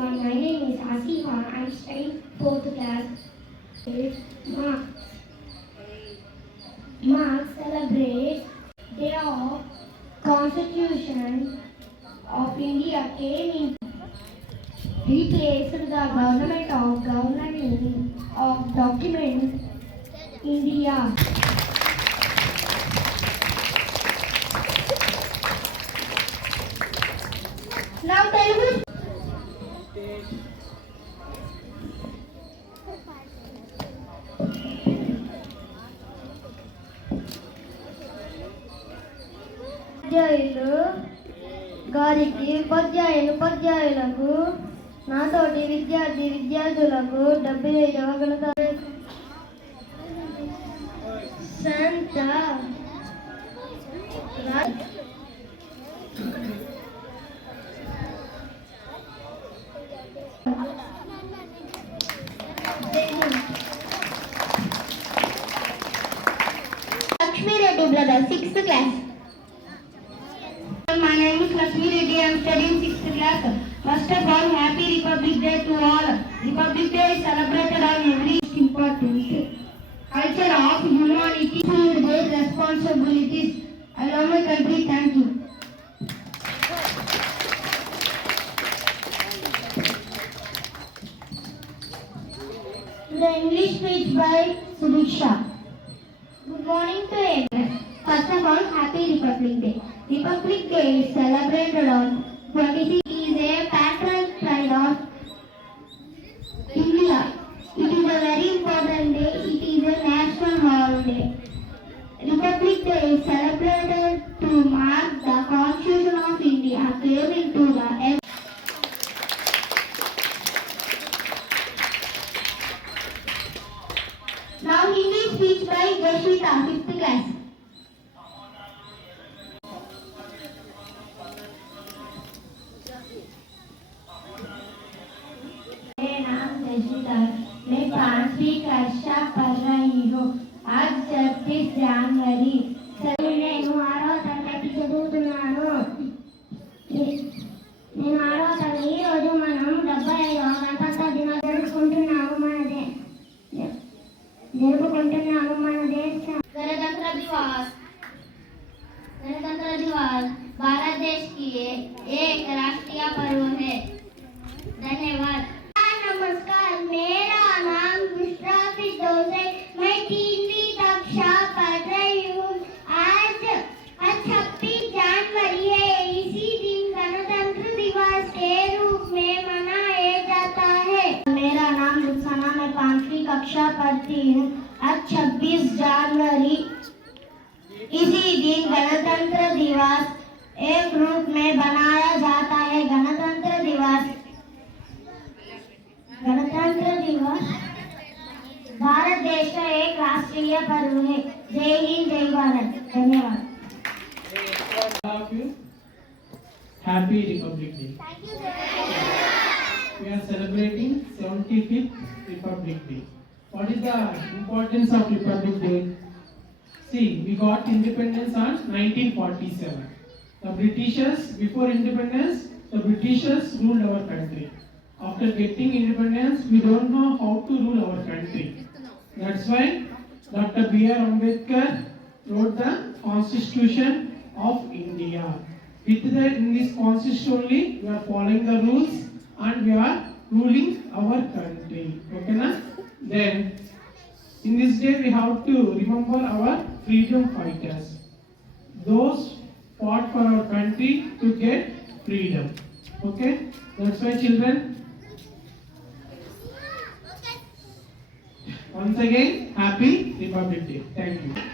everyone. My name is Asifa. I'm studying fourth class. Mark. Mark celebrates Day of Constitution of India came in replaced the government of governing of document India. Now Telugu ఉపాధ్యాయులు గారికి ఉపాధ్యాయులు ఉపాధ్యాయులకు నాతోటి విద్యార్థి విద్యార్థులకు డెబ్బై ఐదవ గణత సంత Lakshmi Reddy brother, sixth class. Lakshmi Reddy. I am studying sixth class. First of all, Happy Republic Day to all. Republic Day is celebrated on every important culture of humanity. Filled with responsibilities. I love my country. Thank you. The English speech by Sudiksha. Good morning to everyone. First of all, Happy Republic Day. Republic Day is celebrated on 26 is a patron pride of India. It is a very important day. It is a national holiday. Republic Day is celebrated to mark the Constitution of India came into the Now Hindi speech by Jashwita, 5th class. Visitor हाँ, मैं पांचवी कक्षा हूँ। आज छब्बीस जनवरी। इसी दिन गणतंत्र दिवस एक रूप में बनाया जाता है। गणतंत्र दिवस। गणतंत्र दिवस। भारत देश का एक राष्ट्रीय पर्व है। जय हिंद जय भारत। धन्यवाद। You. Happy Republic Day. We are celebrating 75th Republic Day. What is the importance of Republic Day? See, we got independence on 1947. The Britishers, before independence, the Britishers ruled our country. After getting independence, we don't know how to rule our country. That's why Dr. B.R. Ambedkar wrote the Constitution of India. With the, in this constitution only, we are following the rules and we are ruling our country. Okay, na? Then, in this day, we have to remember our freedom fighters. Those fought for our country to get freedom. Okay? That's why, children, once again, happy Republic Day. Thank you.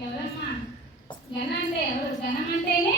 ఎవరమ్మా ఘన అంటే ఎవరు? ఘనం అంటేనే